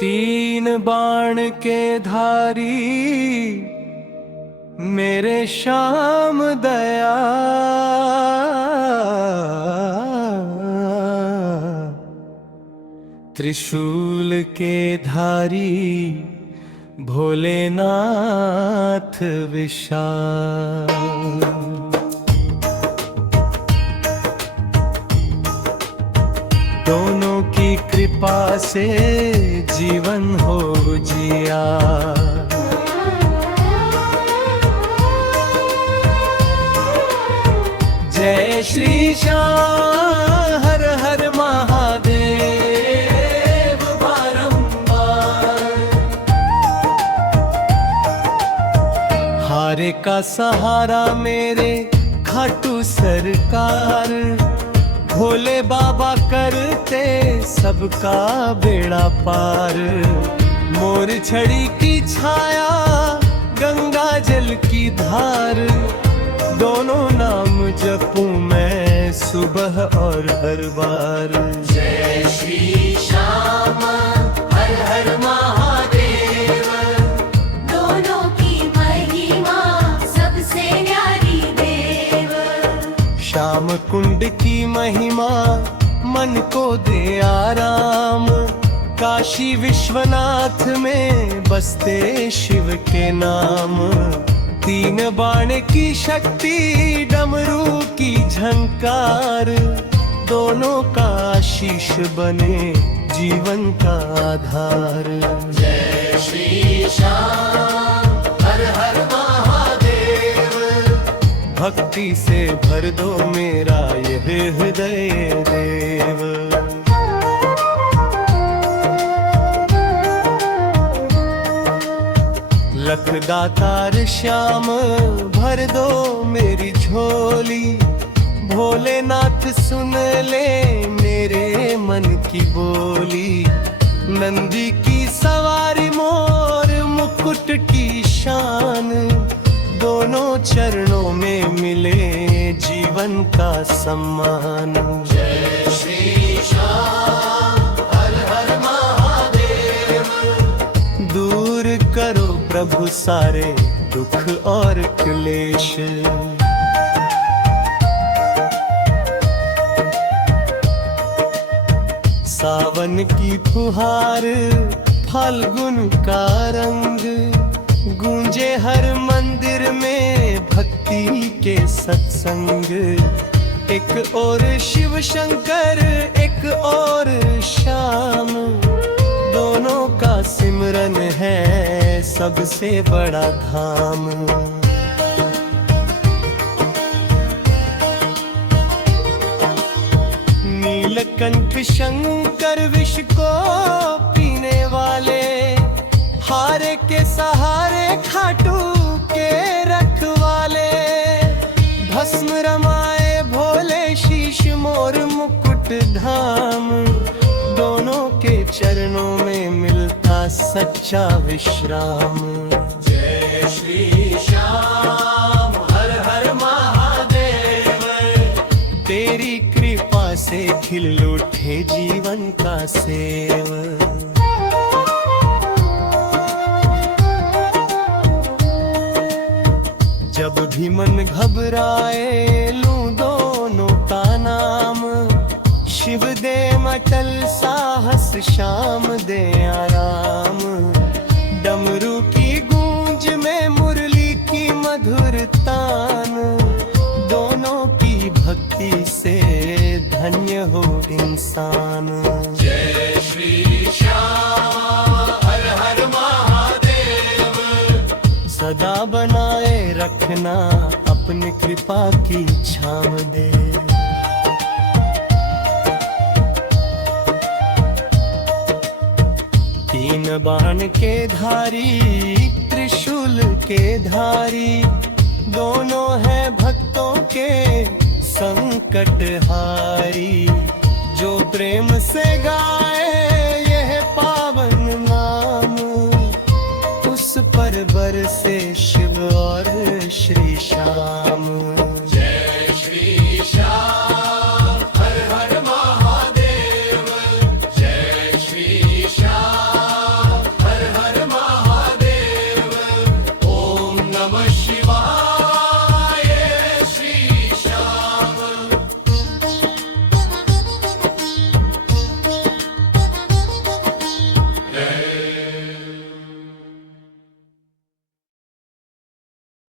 तीन बाण के धारी मेरे श्याम दया, त्रिशूल के धारी भोलेनाथ विशाल। दोनों की कृपा से जीवन हो जिया, जय श्री श्याम हर हर महादेव बारंबार। हारे का सहारा मेरे खाटू सरकार, भोले बाबा करते सबका बेड़ा पार। मोर छड़ी की छाया गंगा जल की धार, दोनों नाम जपूं मैं सुबह और हर बार। जय श्री श्याम हर हर महादेव, दोनों की महिमा सबसे न्यारी देव। श्याम कुंड की महिमा मन को दे आराम, काशी विश्वनाथ में बसते शिव के नाम। तीन बाण की शक्ति डमरू की झंकार, दोनों का आशीष बने जीवन का आधार। जय श्री श्याम हर हर महादेव, भक्ति से भर दो मेरा यह हृदय देव। लखदातार श्याम भर दो मेरी झोली, भोलेनाथ सुन ले मेरे मन की बोली। नंदी की सवारी मोर मुकुट की शान, दोनों चरणों में मिले जीवन का सम्मान। जय श्री श्याम हर हर महादेव, दूर करो प्रभु सारे दुख और क्लेश। सावन की फुहार फाल्गुन का रंग, गूंजे हर मंदिर में भक्ति के सत्संग। एक और शिव शंकर एक और श्याम, दोनों का सिमरन है सबसे बड़ा धाम। नीलकंठ शंकर विष को पीने वाले, हारे के सहारे खाटू के रखवाले। भस्म रमाए भोले शीश मोर मुकुट धाम, दोनों के चरणों में मिलता सच्चा विश्राम। जय श्री श्याम हर हर महादेव, तेरी कृपा से खिल उठे जीवन का सेव। जब भी मन घबराए लूं दोनों का नाम, शिव दे अटल साहस श्याम दे आराम। डमरू की गूंज में मुरली की मधुर तान, दोनों की भक्ति से धन्य हो इंसान। जय श्री श्याम हर हर महादेव, सदा बनाए रखना अपनी कृपा की छाव दे। तीन बाण के धारी त्रिशूल के धारी, दोनों हैं भक्तों के संकट हारी। जो प्रेम से गाए यह पावन नाम, उस पर बरसे शिव और श्री श्याम। जय श्री श्याम हर हर महादेव, जय श्री श्याम नमः शिवाय